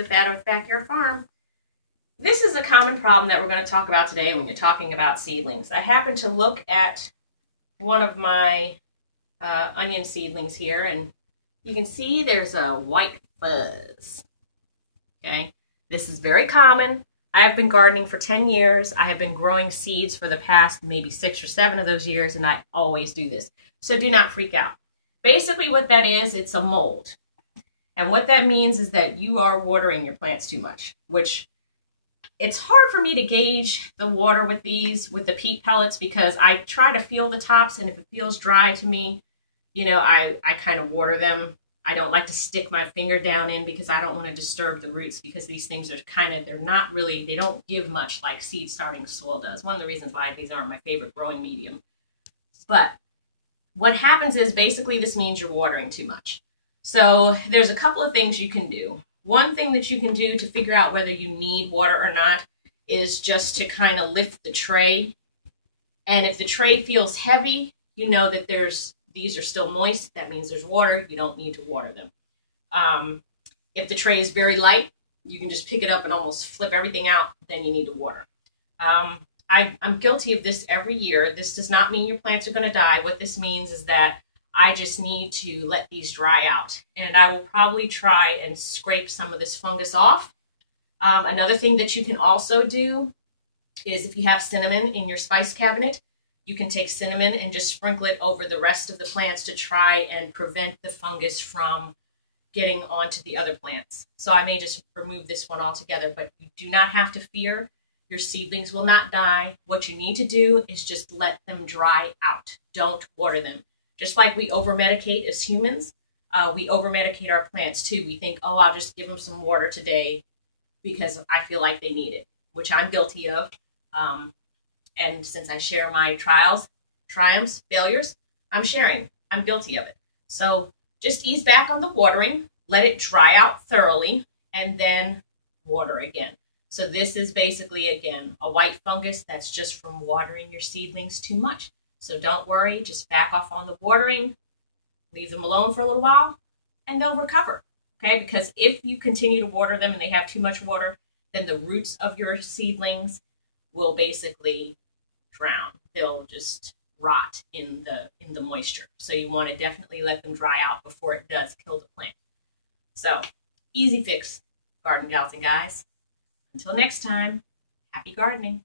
the Fat of Backyard Farm. This is a common problem that we're going to talk about today when you're talking about seedlings. I happened to look at one of my onion seedlings here, and you can see there's a white fuzz. Okay, this is very common. I have been gardening for 10 years. I have been growing seeds for the past maybe 6 or 7 of those years, and I always do this. So do not freak out. Basically what that is, it's a mold. And what that means is that you are watering your plants too much, which it's hard for me to gauge the water with these, with the peat pellets, because I try to feel the tops, and if it feels dry to me, you know, I kind of water them. I don't like to stick my finger down in because I don't want to disturb the roots, because these things are they're not really, they don't give much like seed starting soil does. One of the reasons why these aren't my favorite growing medium. But what happens is basically this means you're watering too much. So there's a couple of things you can do. One thing that you can do to figure out whether you need water or not is just to kind of lift the tray. And if the tray feels heavy, you know that these are still moist. That means there's water. You don't need to water them. If the tray is very light, you can just pick it up and almost flip everything out. Then you need to water. I'm guilty of this every year. This does not mean your plants are going to die. What this means is that I just need to let these dry out. And I will probably try and scrape some of this fungus off. Another thing that you can also do is if you have cinnamon in your spice cabinet, you can take cinnamon and just sprinkle it over the rest of the plants to try and prevent the fungus from getting onto the other plants. So I may just remove this one altogether, but you do not have to fear. Your seedlings will not die. What you need to do is just let them dry out. Don't water them. Just like we over-medicate as humans, we over-medicate our plants too. We think, oh, I'll just give them some water today because I feel like they need it, which I'm guilty of. And since I share my trials, triumphs, failures, I'm sharing. I'm guilty of it. So just ease back on the watering, let it dry out thoroughly, and then water again. So this is basically, again, a white fungus that's just from watering your seedlings too much. So don't worry, just back off on the watering, leave them alone for a little while, and they'll recover, okay? Because if you continue to water them and they have too much water, then the roots of your seedlings will basically drown. They'll just rot in the moisture. So you want to definitely let them dry out before it does kill the plant. So, easy fix, garden gals and guys. Until next time, happy gardening.